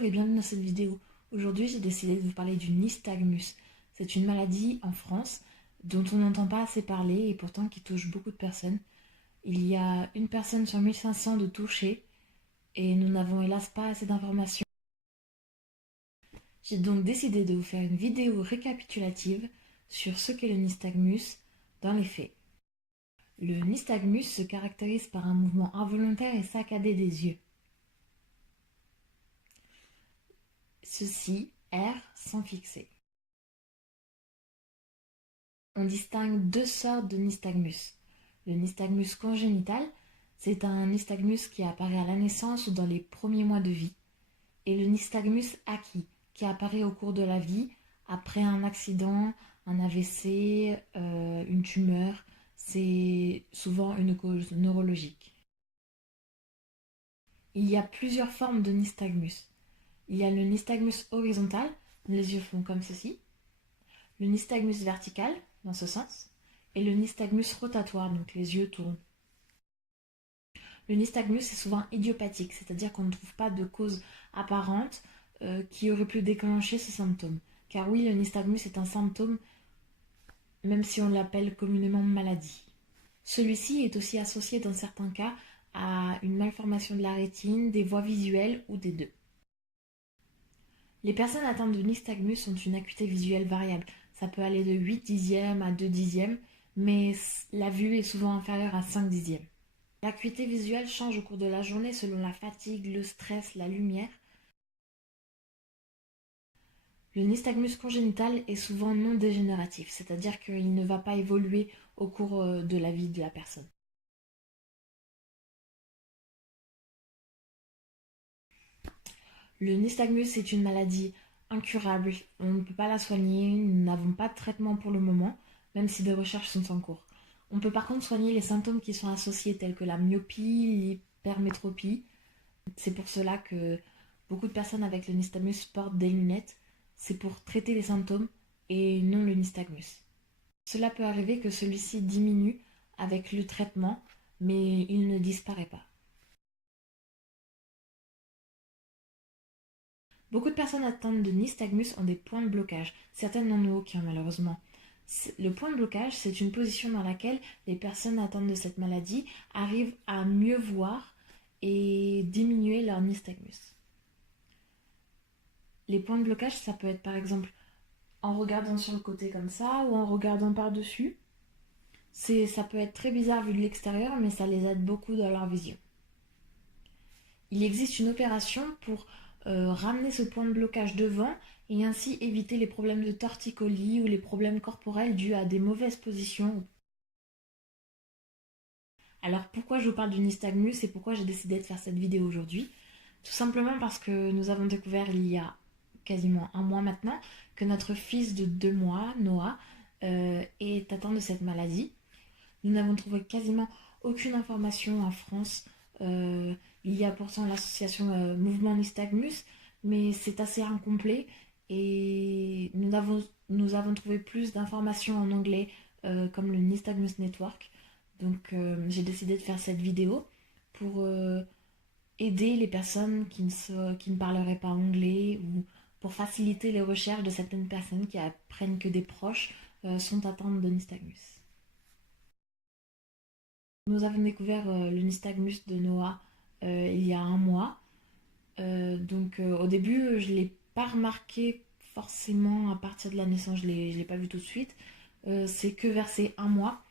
Bonjour et bienvenue dans cette vidéo. Aujourd'hui, j'ai décidé de vous parler du nystagmus. C'est une maladie en France dont on n'entend pas assez parler et pourtant qui touche beaucoup de personnes. Il y a une personne sur 1500 de touchés et nous n'avons hélas pas assez d'informations. J'ai donc décidé de vous faire une vidéo récapitulative sur ce qu'est le nystagmus dans les faits. Le nystagmus se caractérise par un mouvement involontaire et saccadé des yeux. Ceci erre sans fixer. On distingue deux sortes de nystagmus. Le nystagmus congénital, c'est un nystagmus qui apparaît à la naissance ou dans les premiers mois de vie. Et le nystagmus acquis, qui apparaît au cours de la vie, après un accident, un AVC, une tumeur. C'est souvent une cause neurologique. Il y a plusieurs formes de nystagmus. Il y a le nystagmus horizontal, les yeux font comme ceci. Le nystagmus vertical, dans ce sens, et le nystagmus rotatoire, donc les yeux tournent. Le nystagmus est souvent idiopathique, c'est-à-dire qu'on ne trouve pas de cause apparente qui aurait pu déclencher ce symptôme. Car oui, le nystagmus est un symptôme, même si on l'appelle communément maladie. Celui-ci est aussi associé dans certains cas à une malformation de la rétine, des voies visuelles ou des deux. Les personnes atteintes de nystagmus ont une acuité visuelle variable. Ça peut aller de 8 dixièmes à 2 dixièmes, mais la vue est souvent inférieure à 5 dixièmes. L'acuité visuelle change au cours de la journée selon la fatigue, le stress, la lumière. Le nystagmus congénital est souvent non dégénératif, c'est-à-dire qu'il ne va pas évoluer au cours de la vie de la personne. Le nystagmus est une maladie incurable, on ne peut pas la soigner, nous n'avons pas de traitement pour le moment, même si des recherches sont en cours. On peut par contre soigner les symptômes qui sont associés tels que la myopie, l'hypermétropie. C'est pour cela que beaucoup de personnes avec le nystagmus portent des lunettes. C'est pour traiter les symptômes et non le nystagmus. Cela peut arriver que celui-ci diminue avec le traitement, mais il ne disparaît pas. Beaucoup de personnes atteintes de nystagmus ont des points de blocage. Certaines n'en ont aucun malheureusement. Le point de blocage, c'est une position dans laquelle les personnes atteintes de cette maladie arrivent à mieux voir et diminuer leur nystagmus. Les points de blocage, ça peut être par exemple en regardant sur le côté comme ça ou en regardant par-dessus. Ça peut être très bizarre vu de l'extérieur, mais ça les aide beaucoup dans leur vision. Il existe une opération pour ramener ce point de blocage devant et ainsi éviter les problèmes de torticolis ou les problèmes corporels dus à des mauvaises positions. Alors pourquoi je vous parle du nystagmus et pourquoi j'ai décidé de faire cette vidéo aujourd'hui? Tout simplement parce que nous avons découvert il y a quasiment un mois maintenant que notre fils de 2 mois, Noah, est atteint de cette maladie. Nous n'avons trouvé quasiment aucune information en France. Il y a pourtant l'association Mouvement Nystagmus, mais c'est assez incomplet et nous avons trouvé plus d'informations en anglais comme le Nystagmus Network. Donc j'ai décidé de faire cette vidéo pour aider les personnes qui ne parleraient pas anglais ou pour faciliter les recherches de certaines personnes qui apprennent que des proches sont atteintes de nystagmus. Nous avons découvert le nystagmus de Noah il y a un mois. Au début, je ne l'ai pas remarqué forcément à partir de la naissance, je ne l'ai pas vu tout de suite. C'est que vers ces un mois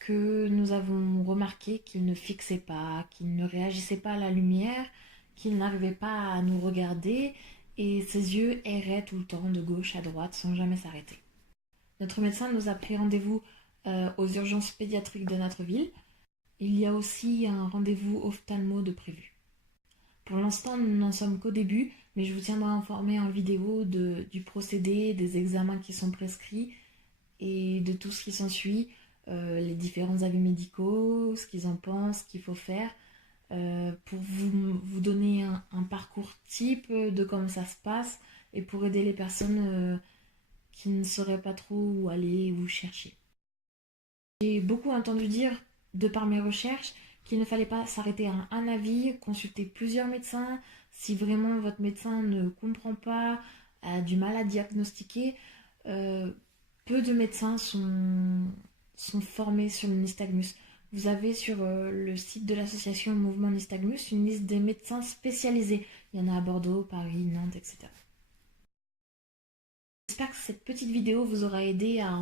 que nous avons remarqué qu'il ne fixait pas, qu'il ne réagissait pas à la lumière, qu'il n'arrivait pas à nous regarder et ses yeux erraient tout le temps de gauche à droite sans jamais s'arrêter. Notre médecin nous a pris rendez-vous aux urgences pédiatriques de notre ville. Il y a aussi un rendez-vous ophtalmo de prévu. Pour l'instant, nous n'en sommes qu'au début, mais je vous tiendrai informé en vidéo du procédé, des examens qui sont prescrits et de tout ce qui s'ensuit, les différents avis médicaux, ce qu'ils en pensent, ce qu'il faut faire, pour vous donner un parcours type de comment ça se passe et pour aider les personnes qui ne sauraient pas trop où aller, où chercher. J'ai beaucoup entendu dire, de par mes recherches, qu'il ne fallait pas s'arrêter à un avis, consulter plusieurs médecins, Si vraiment votre médecin ne comprend pas, a du mal à diagnostiquer, euh, peu de médecins sont formés sur le nystagmus. Vous avez sur le site de l'association Mouvement Nystagmus une liste des médecins spécialisés. Il y en a à Bordeaux, Paris, Nantes, etc. J'espère que cette petite vidéo vous aura aidé à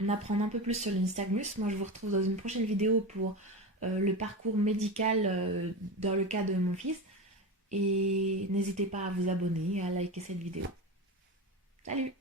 en apprendre un peu plus sur le nystagmus. Moi, je vous retrouve dans une prochaine vidéo pour le parcours médical dans le cas de mon fils. Et n'hésitez pas à vous abonner et à liker cette vidéo. Salut!